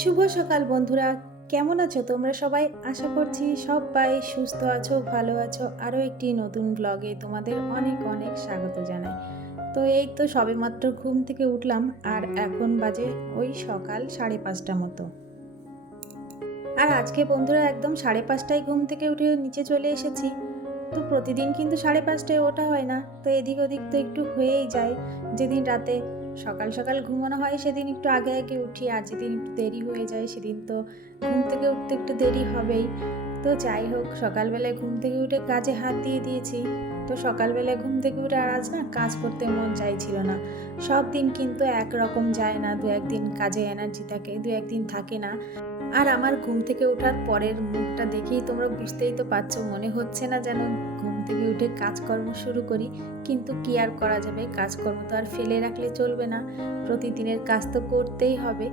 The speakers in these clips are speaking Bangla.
শুভ সকাল বন্ধুরা। কেমন আছো তোমরা সবাই? আশা করছি সবাই সুস্থ আছো, ভালো আছো। আরও একটি নতুন ব্লগে তোমাদের অনেক অনেক স্বাগত জানাই। তো এই তো সবেমাত্র ঘুম থেকে উঠলাম, আর এখন বাজে ওই সকাল সাড়ে পাঁচটা মতো। আর আজকে বন্ধুরা একদম সাড়ে পাঁচটায় ঘুম থেকে উঠে নিচে চলে এসেছি। তো প্রতিদিন কিন্তু সাড়ে পাঁচটায় ওঠা হয় না। তো এদিক ওদিক তো একটু হয়েই যায়। যেদিন রাতে সকাল সকাল ঘুমানো হয়, সেদিন একটু আগে আগে উঠি, আর যেদিন একটু দেরি হয়ে যায়, সেদিন তো ঘুম থেকে উঠতে একটু দেরি হবেই। তো যাই হোক, সকালবেলায় ঘুম থেকে উঠে কাজে হাত দিয়ে দিয়েছি। তো সকালবেলায় ঘুম থেকে উঠে আর আজ না কাজ করতে মন চাইছিল না। সব দিন কিন্তু একরকম যায় না, দু একদিন কাজে এনার্জি থাকে, দু একদিন থাকে না। আর আমার ঘুম থেকে ওঠার পরের মুখটা দেখেই তোমরা বুঝতেই তো পারছ, মনে হচ্ছে না যেন থেকে উঠে কাজকর্ম শুরু করি, কিন্তু কি আর করা যাবে? কাজকর্ম তো আর ফেলে রাখলে চলবে না। প্রতিদিনের কাজ তো করতেই হবে।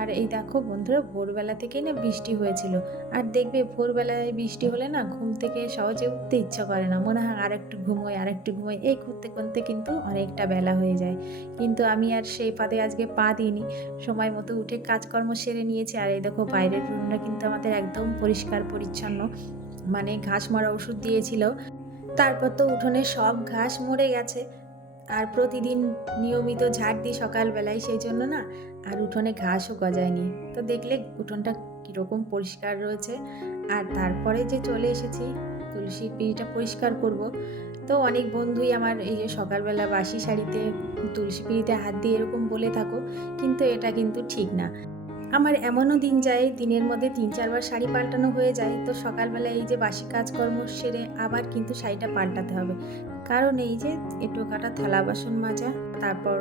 আর এই দেখো বন্ধুরা, ভোরবেলা থেকেই না বৃষ্টি হয়েছিল। আর দেখবে ভোরবেলায় বৃষ্টি হলে না ঘুম থেকে সহজে উঠতে ইচ্ছা করে না। মনে হয় আর একটু ঘুমোই আর একটু ঘুমোই। এই করতে করতে কিন্তু অনেকটা বেলা হয়ে যায়। কিন্তু আমি আর সেই পাতে আজকে পা দিইনি। সময় মতো উঠে কাজকর্ম সেরে নিয়েছি। আর এই দেখো বাইরের রুমটা কিন্তু আমাদের একদম পরিষ্কার, পরিচ্ছন্ন। মানে ঘাস মারা ওষুধ দিয়েছিল। তারপর তো উঠোনে সব ঘাস মরে গেছে। আর প্রতিদিন নিয়মিত ঝাড় দিই সকালবেলায়, সেই জন্য না আর উঠোনে ঘাসও গজায়নি। তো দেখলে উঠোনটা কীরকম পরিষ্কার রয়েছে। আর তারপরে যে চলে এসেছি, তুলসী পিড়িটা পরিষ্কার করব। তো অনেক বন্ধুই আমার এই যে সকালবেলা বাসি শাড়িতে, তুলসী পিড়িতে হাত দিয়ে এরকম বলে থাকো, কিন্তু এটা কিন্তু ঠিক না। আমার এমনও দিন যায়, দিনের মধ্যে তিন চারবার শাড়ি পাল্টানো হয়ে যায়, তো সকালবেলা এই যে বাসি কাজকর্ম সেরে আবার কিন্তু শাড়িটা পাল্টাতে হবে। কারণ এই যে এটো কাটা থালা বাসন মাজা, তারপর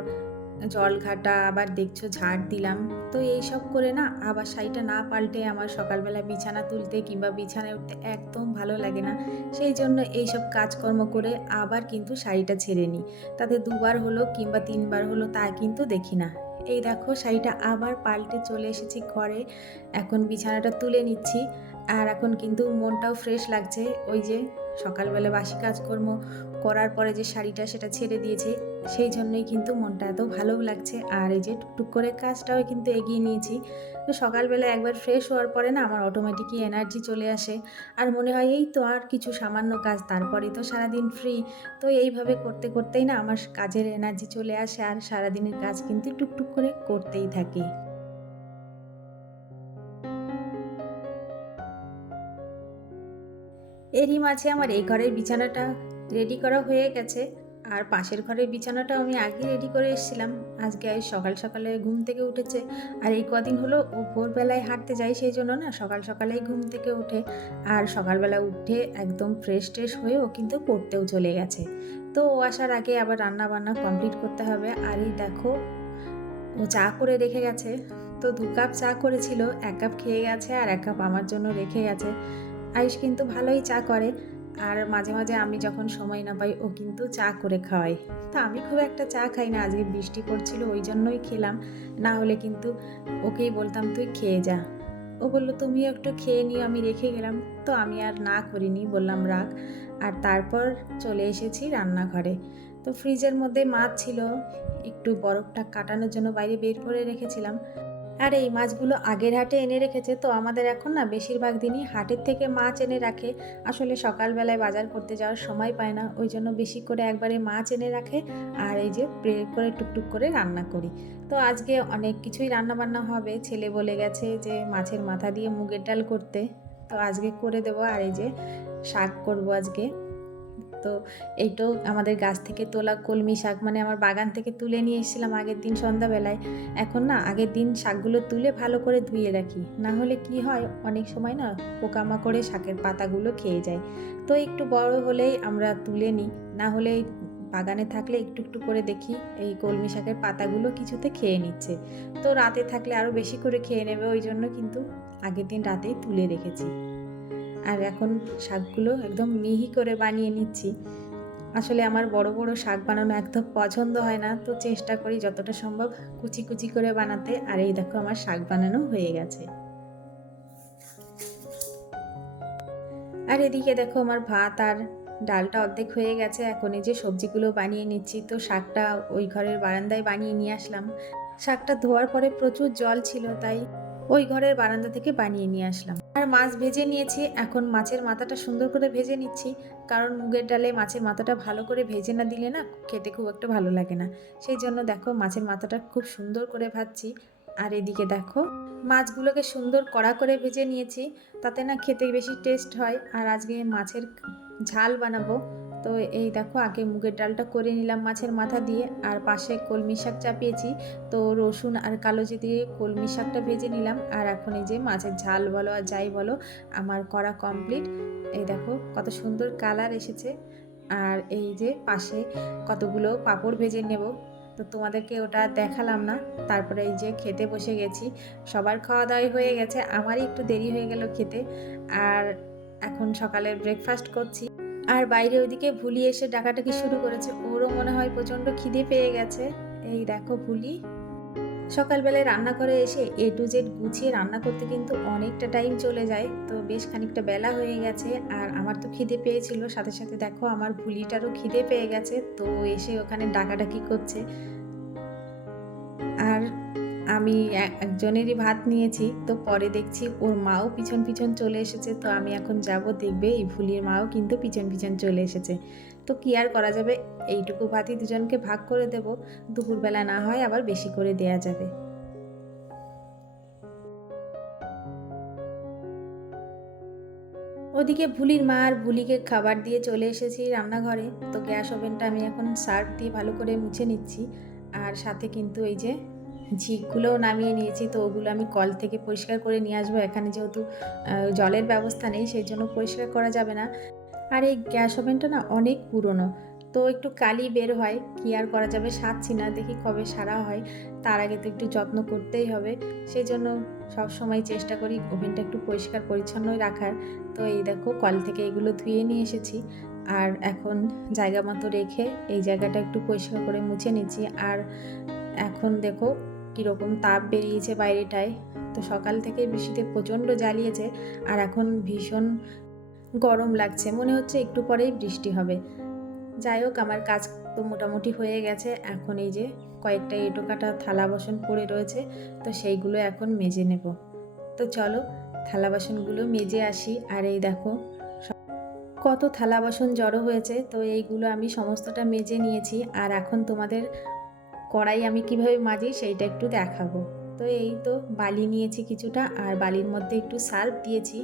জল ঘাটা, আবার দেখছ ঝাড় দিলাম, তো এই সব করে না আবার শাড়িটা না পাল্টে আমার সকালবেলা বিছানা তুলতে কিংবা বিছানায় উঠতে একদম ভালো লাগে না। সেই জন্য এই সব কাজকর্ম করে আবার কিন্তু শাড়িটা ছেড়ে নিই। তাতে দুবার হলো কিংবা তিনবার হলো তা কিন্তু দেখি না। এই দেখো শাড়িটা আবার পাল্টে চলে এসেছি ঘরে। এখন বিছানাটা তুলে নিচ্ছি। আর এখন কিন্তু মনটাও ফ্রেশ লাগছে। ওই যে সকালবেলা বাসি কাজকর্ম করার পরে যে শাড়িটা সেটা ছেড়ে দিয়েছে, সেই জন্যই কিন্তু মনটা এত ভালো লাগছে। আর এই যে টুকটুক করে কাজটাও কিন্তু এগিয়ে নিয়েছি। তো সকালবেলা একবার ফ্রেশ হওয়ার পরে না আমার অটোমেটিকই এনার্জি চলে আসে। আর মনে হয় এই তো আর কিছু সামান্য কাজ, তারপরে তো সারাদিন ফ্রি তো এইভাবে করতে করতেই না আমার কাজের এনার্জি চলে আসে। আর সারাদিনের কাজ কিন্তু টুকটুক করে করতেই থাকি। এরই মাঝে আমার এই ঘরের বিছানাটা রেডি করা হয়ে গেছে। আর পাশের ঘরের বিছানাটা আমি আগে রেডি করে এসেছিলাম। আজকে আজ সকাল সকালে ঘুম থেকে উঠেছে। আর এই কদিন হলো ও ভোরবেলায় হাঁটতে যায়, সেই জন্য না সকাল সকালেই ঘুম থেকে ওঠে। আর সকালবেলা উঠে একদম ফ্রেশ ট্রেশ হয়ে ও কিন্তু পড়তেও চলে গেছে। তো ও আসার আগে আবার রান্না বান্না কমপ্লিট করতে হবে। আর এই দেখো, ও চা করে রেখে গেছে। তো দু কাপ চা করেছিল, এক কাপ খেয়ে গেছে আর এক কাপ আমার জন্য রেখে গেছে। আয়ুষ কিন্তু ভালোই চা করে। আর মাঝে মাঝে আমি যখন সময় না পাই, ও কিন্তু চা করে খাওয়াই তা আমি খুব একটা চা খাই না, আজকে বৃষ্টি পড়ছিল, ওই জন্যই খেলাম। না হলে কিন্তু ওকেই বলতাম, তুই খেয়ে যা। ও বলল, তুমিও একটু খেয়ে নিও, আমি রেখে গেলাম। তো আমি আর না করিনি, বললাম, রাখ। আর তারপর চলে এসেছি রান্নাঘরে। তো ফ্রিজের মধ্যে মাছ ছিল, একটু বরফটা কাটানোর জন্য বাইরে বের করে রেখেছিলাম। আর এই মাছগুলো আগের হাটে এনে রেখেছে, তো আমাদের এখন না বেশিরভাগ দিনই হাটের থেকে মাছ এনে রাখে। আসলে সকালবেলায় বাজার করতে যাওয়ার সময় পায় না, ওই জন্য বেশি করে একবারে মাছ এনে রাখে আর এই যে প্রে করে টুকটুক করে রান্না করি। তো আজকে অনেক কিছুই রান্না বান্না হবে, ছেলে বলে গেছে যে মাছের মাথা দিয়ে মুগের ডাল করতে। তো আজকে করে দেবো আর এই যে শাক করব আজকে। তো এইটাও আমাদের গাছ থেকে তোলা কলমি শাক মানে আমার বাগান থেকে তুলে নিয়ে এসেছিলাম আগের দিন সন্ধ্যাবেলায়। এখন না, আগের দিন শাকগুলো তুলে ভালো করে ধুয়ে রাখি। না হলে কি হয়, অনেক সময় না পোকামাকড়ে শাকের পাতাগুলো খেয়ে যায়। তো একটু বড় হলেই আমরা তুলে নিই। না হলে বাগানে থাকলে একটু একটু করে দেখি, এই কলমি শাকের পাতাগুলো কিছুতে খেয়ে নিচ্ছে। তো রাতে থাকলে আরও বেশি করে খেয়ে নেবে, ওই জন্য কিন্তু আগের দিন রাতেই তুলে রেখেছি। আর এখন শাকগুলো একদম মিহি করে বানিয়ে নিচ্ছি। আসলে আমার বড় বড় শাক বানানো একদম পছন্দ হয় না, তো চেষ্টা করি যতটা সম্ভব কুচি কুচি করে বানাতে। আর এই দেখো আমার শাক বানানো হয়ে গেছে। আর এদিকে দেখো আমার ভাত আর ডালটা অর্ধেক হয়ে গেছে, এখন এই যে সবজিগুলো বানিয়ে নিচ্ছি। তো শাকটা ওই ঘরের বারান্দায় বানিয়ে নিয়ে আসলাম। শাকটা ধোয়ার পরে প্রচুর জল ছিল, তাই ওই ঘরের বারান্দা থেকে বানিয়ে নিয়ে আসলাম। আর মাছ ভেজে নিয়েছি। এখন মাছের মাথাটা সুন্দর করে ভেজে নিচ্ছি। কারণ মুগের ডালে মাছের মাথাটা ভালো করে ভেজে না দিলে না খেতে খুব একটা ভালো লাগে না। সেই জন্য দেখো মাছের মাথাটা খুব সুন্দর করে ভাজছি। আর এদিকে দেখো মাছগুলোকে সুন্দর কড়া করে ভেজে নিয়েছি। তাতে না খেতে বেশি টেস্ট হয়। আর আজকে মাছের ঝাল বানাবো। তো এই দেখো, আগে মুগের ডালটা করে নিলাম মাছের মাথা দিয়ে, আর পাশে কলমি শাক চাপিয়েছি। তো রসুন আর কালো জিরে দিয়ে কলমি শাকটা ভেজে নিলাম, আর এখন এই যে মাছের ঝাল বলো আর যাই বলো, আমার করা কমপ্লিট। এই দেখো, কত সুন্দর কালার এসেছে। আর এই যে পাশে কতগুলো পাঁপড় ভেজে নেব। তো তোমাদেরকে ওটা দেখালাম না, তারপরে এই যে খেতে বসে গেছি। সবার খাওয়া দাওয়াই হয়ে গেছে, আমারই একটু দেরি হয়ে গেল খেতে। আর এখন সকালের ব্রেকফাস্ট করছি। আর বাইরে ওইদিকে ভুলি এসে ডাকাটাকি শুরু করেছে। ওরও মনে হয় প্রচণ্ড খিদে পেয়ে গেছে। এই দেখো ভুলি। সকালবেলায় রান্না করে এসে এ টু জেড গুছিয়ে রান্না করতে কিন্তু অনেকটা টাইম চলে যায়। তো বেশ খানিকটা বেলা হয়ে গেছে আর আমার তো খিদে পেয়েছিল। সাথে সাথে দেখো আমার ভুলিটারও খিদে পেয়ে গেছে। তো এসে ওখানে ডাকাডাকি করছে। আর আমি একজনেরই ভাত নিয়েছি, তো পরে দেখছি ওর মাও পিছন পিছন চলে এসেছে, তো আমি এখন যাব দেখবে, এই ভুলির মাও কিন্তু পিছন পিছন চলে এসেছে। তো কি আর করা যাবে? এইটুকু ভাতই দুজনকে ভাগ করে দেব, দুপুরবেলা না হয় আবার বেশি করে দেয়া যাবে। ওদিকে ভুলির মা আর ভুলিকে খাবার দিয়ে চলে এসেছি রান্নাঘরে, তো গ্যাস ওভেনটা আমি এখন সার্ফ দিয়ে ভালো করে মুছে নিচ্ছি, আর সাথে কিন্তু এই যে ঝিকগুলোও নামিয়ে নিয়েছি, তো ওগুলো আমি কল থেকে পরিষ্কার করে নিয়ে আসব। এখানে যেহেতু জলের ব্যবস্থা নেই, সেই জন্য পরিষ্কার করা যাবে না। আর এই গ্যাস ওভেনটা না অনেক পুরনো, তো একটু কালি বের হয়, কি আর করা যাবে সারছি না, দেখি কবে সারা হয়। তার আগে তো একটু যত্ন করতেই হবে, সেই জন্য সব সময় চেষ্টা করি ওভেনটা একটু পরিষ্কার পরিচ্ছন্নই রাখার। তো এই দেখো, কল থেকে এগুলো ধুয়ে নিয়ে এসেছি। আর এখন জায়গা মতো রেখে এই জায়গাটা একটু পরিষ্কার করে মুছে নিচ্ছি। আর এখন দেখো কীরকম তাপ বেরিয়েছে বাইরেটায়। তো সকাল থেকে বৃষ্টিতে প্রচণ্ড জ্বালিয়েছে আর এখন ভীষণ গরম লাগছে। মনে হচ্ছে একটু পরেই বৃষ্টি হবে। যাই হোক, আমার কাজ তো মোটামুটি হয়ে গেছে। এখন এই যে কয়েকটা এঁটো কাটা থালা বাসন পড়ে রয়েছে, তো সেইগুলো এখন মেজে নেব। তো চলো, থালা বাসনগুলো মেজে আসি। আর এই দেখো, কত থালা বাসন জড়ো হয়েছে। তো এইগুলো আমি সমস্তটা মেজে নিয়েছি। আর এখন তোমাদের কড়াই আমি কীভাবে মাজি সেইটা একটু দেখাবো। তো এই তো বালি নিয়েছি কিছুটা আর বালির মধ্যে একটু সার্ফ দিয়েছি।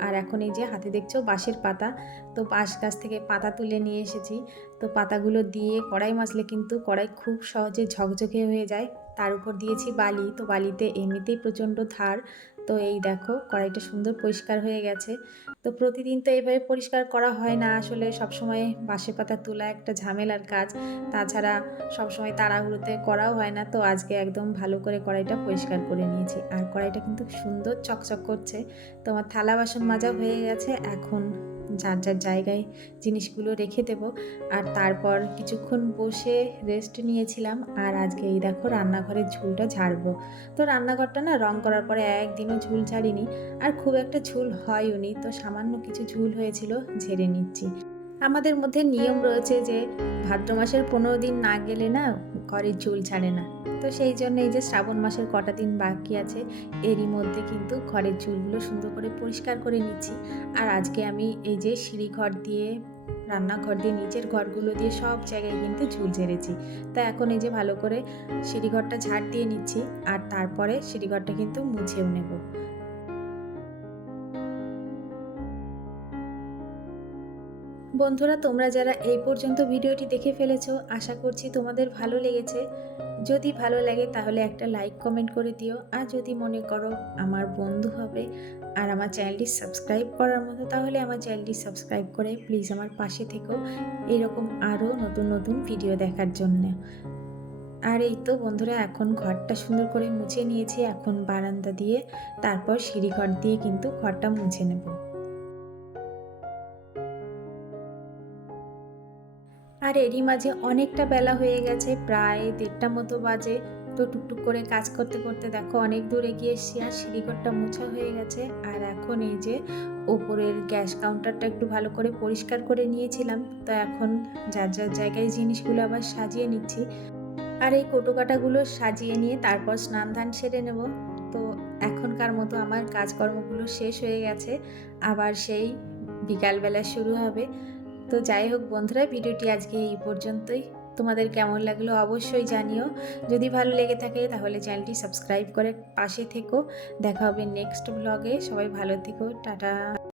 আর এখন এই যে হাতে দেখছ বাঁশের পাতা। তো বাঁশ গাছ থেকে পাতা তুলে নিয়ে এসেছি। তো পাতাগুলো দিয়ে কড়াই মাজলে কিন্তু কড়াই খুব সহজে ঝকঝকে হয়ে যায়। তার উপর দিয়েছি বালি। তো বালিতে এমনিতেই প্রচণ্ড ধার। তো এই দেখো, কড়াইটা সুন্দর পরিষ্কার হয়ে গেছে। তো প্রতিদিন তো এইভাবে পরিষ্কার করা হয় না। আসলে সবসময় বাঁশের পাতা তোলা একটা ঝামেলার কাজ। তাছাড়া সবসময় তাড়াহুড়োতে করাও হয় না। তো আজকে একদম ভালো করে কড়াইটা পরিষ্কার করে নিয়েছি। আর কড়াইটা কিন্তু সুন্দর চকচক করছে। তোমার থালা বাসন মাজা হয়ে গেছে। এখন যার যার জায়গায় জিনিসগুলো রেখে দেব। আর তারপর কিছুক্ষণ বসে রেস্ট নিয়েছিলাম। আর আজকে এই দেখো রান্নাঘরের ঝুলটা ঝাড়বো। তো রান্নাঘরটা না রং করার পরে একদিনও ঝুল ঝাড়িনি। আর খুব একটা ঝুল হয়ওনি। তো সামান্য কিছু ঝুল হয়েছিল, ঝেড়ে নিচ্ছি। আমাদের মধ্যে নিয়ম রয়েছে যে ভাদ্র মাসের পনেরো দিন না গেলে না ঘরের চুল ছাড়ে না। তো সেই জন্য এই যে শ্রাবণ মাসের কটা দিন বাকি আছে, এরই মধ্যে কিন্তু ঘরের চুলগুলো সুন্দর করে পরিষ্কার করে নিচ্ছি। আর আজকে আমি এই যে সিঁড়ি ঘর দিয়ে, রান্নাঘর দিয়ে নিচের ঘরগুলো দিয়ে সব জায়গায় কিন্তু ঝুল ঝেড়েছি। তা এখন এই যে ভালো করে সিঁড়িঘরটা ঝাড় দিয়ে নিচ্ছি, আর তারপরে সিঁড়িঘরটা কিন্তু মুছেও নেব। বন্ধুরা, তোমরা যারা এই পর্যন্ত ভিডিওটি দেখে ফেলেছো, আশা করছি তোমাদের ভালো লেগেছে। যদি ভালো লাগে তাহলে একটা লাইক, কমেন্ট করে দিও। আর যদি মনে করো আমার বন্ধু হবে আর আমার চ্যানেলটি সাবস্ক্রাইব করার মতো, তাহলে আমার চ্যানেলটি সাবস্ক্রাইব করে প্লিজ আমার পাশে থেকেও এরকম আরও নতুন নতুন ভিডিও দেখার জন্য। আর এই তো বন্ধুরা, এখন ঘরটা সুন্দর করে মুছে নিয়েছি। এখন বারান্দা দিয়ে, তারপর সিঁড়ি ঘর দিয়ে কিন্তু ঘরটা মুছে নেব। আর এরই মাঝে অনেকটা বেলা হয়ে গেছে, প্রায় দেড়টা মতো বাজে। তো টুকটুক করে কাজ করতে করতে দেখো অনেক দূর এসছি আর সিঁড়িঘরটা মোছা হয়ে গেছে। আর এখন এই যে ওপরের গ্যাস কাউন্টারটা একটু ভালো করে পরিষ্কার করে নিয়েছিলাম। তো এখন যার যার জায়গায় জিনিসগুলো আবার সাজিয়ে নিচ্ছি। আর এই কোটোকাটাগুলো সাজিয়ে নিয়ে তারপর স্নান ধান সেরে নেব। তো এখনকার মতো আমার কাজকর্মগুলো শেষ হয়ে গেছে। আবার সেই বিকালবেলা শুরু হবে। তো যাই হোক বন্ধুরা, ভিডিওটি আজকে এই পর্যন্তই। তোমাদের কেমন লাগল অবশ্যই জানিও। যদি ভালো লেগে থাকে তাহলে চ্যানেলটি সাবস্ক্রাইব করে পাশে থেকো। দেখা হবে নেক্সট ব্লগে। সবাই ভালো থেকো। টাটা।